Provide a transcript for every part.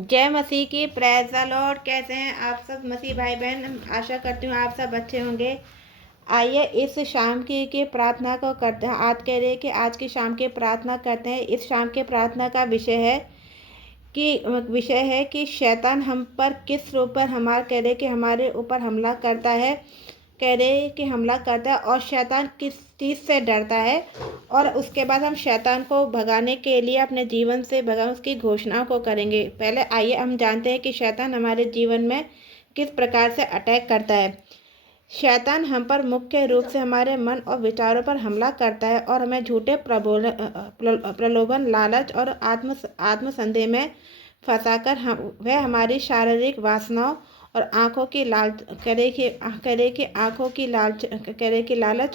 जय मसीह की, praise the Lord. कैसे हैं आप सब मसीह भाई बहन? आशा करती हूँ आप सब अच्छे होंगे। आइए इस शाम की प्रार्थना को करते हैं। आज कह रहे हैं कि आज की शाम की प्रार्थना करते हैं। इस शाम की प्रार्थना का विषय है कि शैतान हम पर किस रूप पर हमारे ऊपर हमला करता है। कह रहे हैं कि हमला करता है और शैतान किस चीज़ से डरता है, और उसके बाद हम शैतान को भगाने के लिए अपने जीवन से भगाने उसकी घोषणाओं को करेंगे। पहले आइए हम जानते हैं कि शैतान हमारे जीवन में किस प्रकार से अटैक करता है। शैतान हम पर मुख्य रूप से हमारे मन और विचारों पर हमला करता है और हमें झूठे प्रलोभन, लालच और आत्मसंदेह में फंसाकर वह हमारी शारीरिक वासनाओं और आँखों की लालच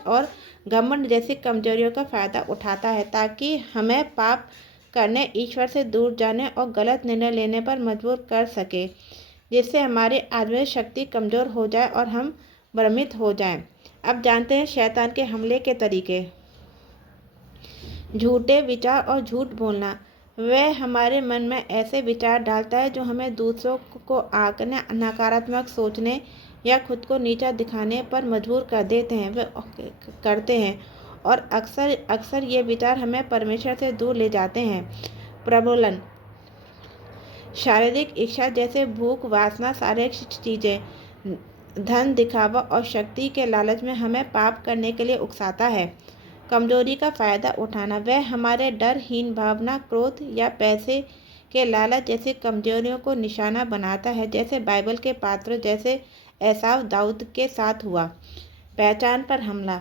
और घमंड जैसी कमजोरियों का फायदा उठाता है, ताकि हमें पाप करने, ईश्वर से दूर जाने और गलत निर्णय लेने पर मजबूर कर सके, जिससे हमारी आत्मिक शक्ति कमजोर हो जाए और हम भ्रमित हो जाएं। अब जानते हैं शैतान के हमले के तरीके। झूठे विचार और झूठ बोलना। वह हमारे मन में ऐसे विचार डालता है जो हमें दूसरों को आंकने, नकारात्मक सोचने या खुद को नीचा दिखाने पर मजबूर कर देते हैं। वे करते हैं और अक्सर ये विचार हमें परमेश्वर से दूर ले जाते हैं। प्रलोभन। शारीरिक इच्छा जैसे भूख, वासना, शारीरिक चीजें, धन, दिखावा और शक्ति के लालच में हमें पाप करने के लिए उकसाता है। कमजोरी का फायदा उठाना। वह हमारे डर, हीन भावना, क्रोध या पैसे के लालच जैसी कमजोरियों को निशाना बनाता है, जैसे बाइबल के पात्र जैसे एसाव, दाऊद के साथ हुआ। पहचान पर हमला।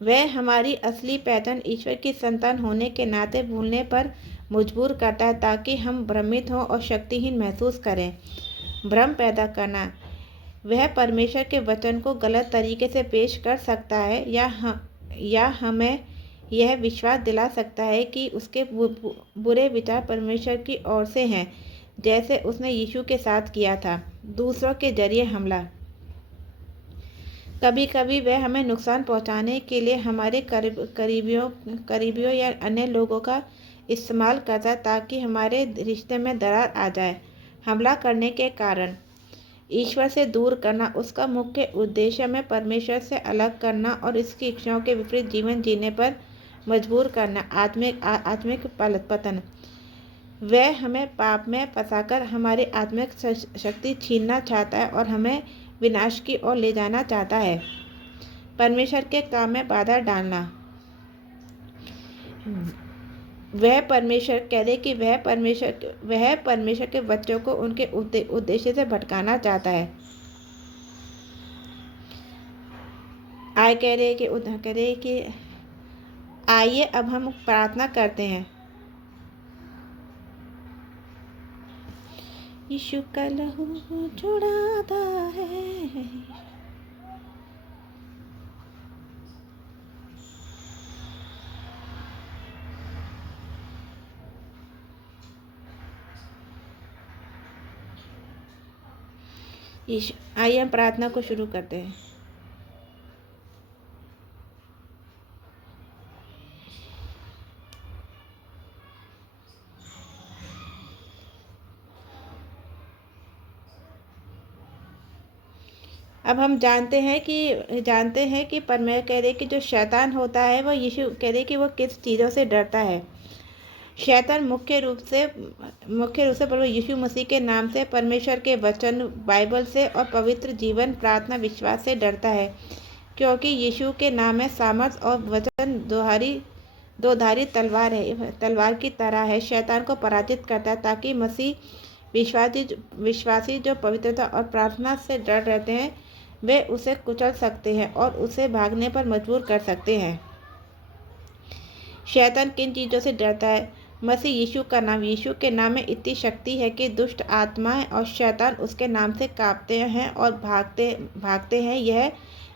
वह हमारी असली पहचान ईश्वर की संतान होने के नाते भूलने पर मजबूर करता है, ताकि हम भ्रमित हों और शक्तिहीन महसूस करें। भ्रम पैदा करना। वह परमेश्वर के वचन को गलत तरीके से पेश कर सकता है या हमें यह विश्वास दिला सकता है कि उसके बुरे विचार परमेश्वर की ओर से हैं, जैसे उसने यीशु के साथ किया था। दूसरों के जरिए हमला। कभी कभी वह हमें नुकसान पहुंचाने के लिए हमारे करीबियों या अन्य लोगों का इस्तेमाल करता है, ताकि हमारे रिश्ते में दरार आ जाए। हमला करने के कारण। ईश्वर से दूर करना। उसका मुख्य उद्देश्य में परमेश्वर से अलग करना और इसकी इच्छाओं के विपरीत जीवन जीने पर मजबूर करना। आत्मिक पतन। वह हमें पाप में फंसाकर हमारी आत्मिक शक्ति छीनना चाहता है और हमें विनाश की ओर ले जाना चाहता है। परमेश्वर के काम में बाधा डालना। वह परमेश्वर के बच्चों को उनके उद्देश्य से भटकाना चाहता है। कह रहे कि आइए अब हम प्रार्थना करते हैं। यीशु का लहू छुड़ाता है। आइए हम प्रार्थना को शुरू करते हैं। अब हम जानते हैं कि परमेश्वर कह रहे कि जो शैतान होता है वो यीशु कह रहे कि वो किस चीज़ों से डरता है। शैतान मुख्य रूप से प्रभु यीशु मसीह के नाम से, परमेश्वर के वचन बाइबल से और पवित्र जीवन, प्रार्थना, विश्वास से डरता है, क्योंकि यीशु के नाम में सामर्थ और वचन दोधारी तलवार की तरह है। शैतान को पराजित करता है, ताकि मसीह विश्वासी जो पवित्रता और प्रार्थना से डर रहते हैं वे उसे कुचल सकते हैं और उसे भागने पर मजबूर कर सकते हैं। शैतान किन चीज़ों से डरता है? मसीह यीशु का नाम। यीशु के नाम में इतनी शक्ति है कि दुष्ट आत्माएं और शैतान उसके नाम से कांपते हैं और भागते हैं। यह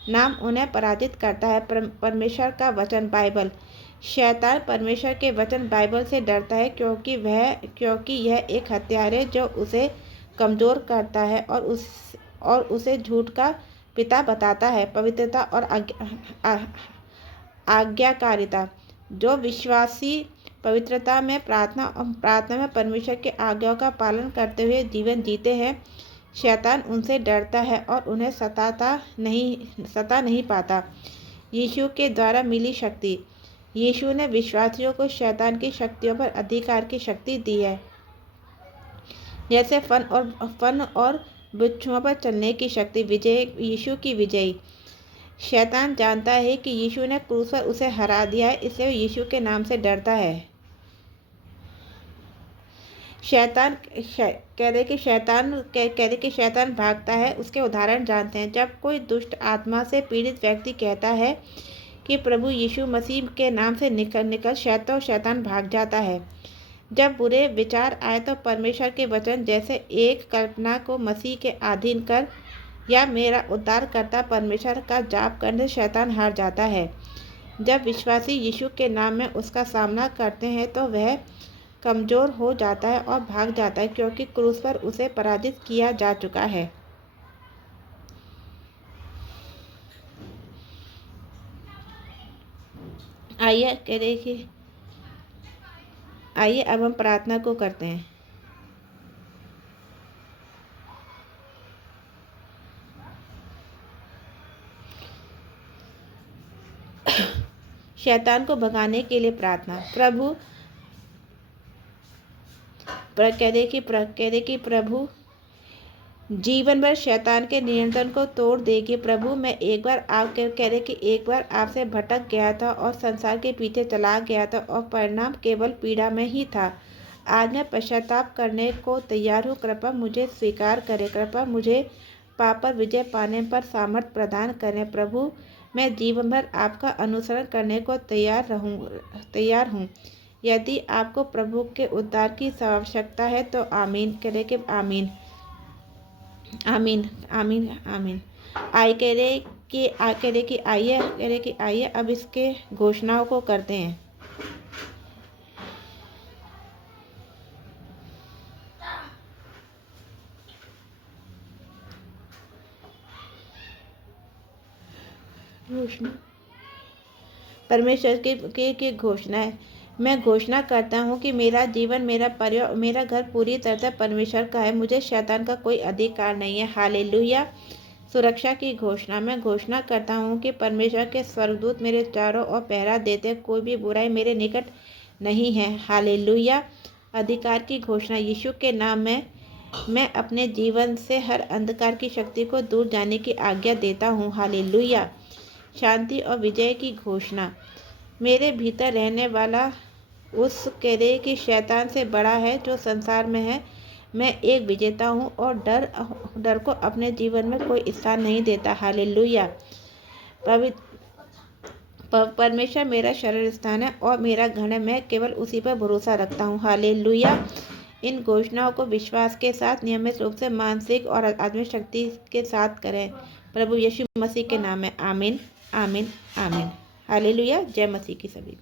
नाम उन्हें पराजित करता है। परमेश्वर का वचन बाइबल। शैतान परमेश्वर के वचन बाइबल से डरता है, क्योंकि यह एक हथियार है जो उसे कमज़ोर करता है और उसे झूठ का पिता बताता है। पवित्रता और आज्ञाकारिता। जो विश्वासी पवित्रता में प्रार्थना में परमेश्वर के आज्ञाओं का पालन करते हुए जीवन जीते हैं, शैतान उनसे डरता है और उन्हें सता नहीं पाता। यीशु के द्वारा मिली शक्ति। यीशु ने विश्वासियों को शैतान की शक्तियों पर अधिकार की शक्ति दी है, जैसे फन और बिच्छुओं पर चलने की शक्ति। यीशु की विजयी। शैतान जानता है कि यीशु ने क्रूस पर उसे हरा दिया है, इसलिए वो यीशु के नाम से डरता है। कह रहे कि शैतान भागता है। उसके उदाहरण जानते हैं। जब कोई दुष्ट आत्मा से पीड़ित व्यक्ति कहता है कि प्रभु यीशु मसीह के नाम से निकल, शैतान भाग जाता है। जब बुरे विचार आए तो परमेश्वर के वचन जैसे एक कल्पना को मसीह के अधीन कर या मेरा उद्धारकर्ता परमेश्वर का जाप करने से शैतान हार जाता है। जब विश्वासी यीशु के नाम में उसका सामना करते हैं तो वह कमज़ोर हो जाता है और भाग जाता है, क्योंकि क्रूस पर उसे पराजित किया जा चुका है। आइए अब हम प्रार्थना को करते हैं। शैतान को भगाने के लिए प्रार्थना। प्रभु प्रभु जीवन भर शैतान के नियंत्रण को तोड़ देगी। प्रभु मैं एक बार आपसे भटक गया था और संसार के पीछे चला गया था और परिणाम केवल पीड़ा में ही था। आज मैं पश्चाताप करने को तैयार हूँ। कृपया मुझे स्वीकार करें। कृपया मुझे पाप पर विजय पाने पर सामर्थ्य प्रदान करें। प्रभु मैं जीवन भर आपका अनुसरण करने को तैयार हूँ। यदि आपको प्रभु के उद्धार की आवश्यकता है तो आमीन करें कि आमीन आमीन आमीन आमीन। आइए अब इसके घोषणाओं को करते हैं। परमेश्वर की घोषणा है। मैं घोषणा करता हूँ कि मेरा जीवन, मेरा परिवार, मेरा घर पूरी तरह से परमेश्वर का है। मुझे शैतान का कोई अधिकार नहीं है। हालेलुया। सुरक्षा की घोषणा। मैं घोषणा करता हूँ कि परमेश्वर के स्वर्गदूत मेरे चारों ओर पहरा देते, कोई भी बुराई मेरे निकट नहीं है। हालेलुया। अधिकार की घोषणा। यीशु के नाम में मैं अपने जीवन से हर अंधकार की शक्ति को दूर जाने की आज्ञा देता हूँ। हालेलुया। शांति और विजय की घोषणा। मेरे भीतर रहने वाला उस कि शैतान से बड़ा है जो संसार में है। मैं एक विजेता हूँ और डर को अपने जीवन में कोई स्थान नहीं देता। हालेलुया। परमेश्वर मेरा शरण स्थान है और मेरा घर है। मैं केवल उसी पर भरोसा रखता हूँ। हालेलुया। इन घोषणाओं को विश्वास के साथ नियमित रूप से मानसिक और आत्मिक शक्ति के साथ करें। प्रभु यीशु मसीह के नाम में आमीन आमीन आमीन। हालेलुया। जय मसीह की सभी।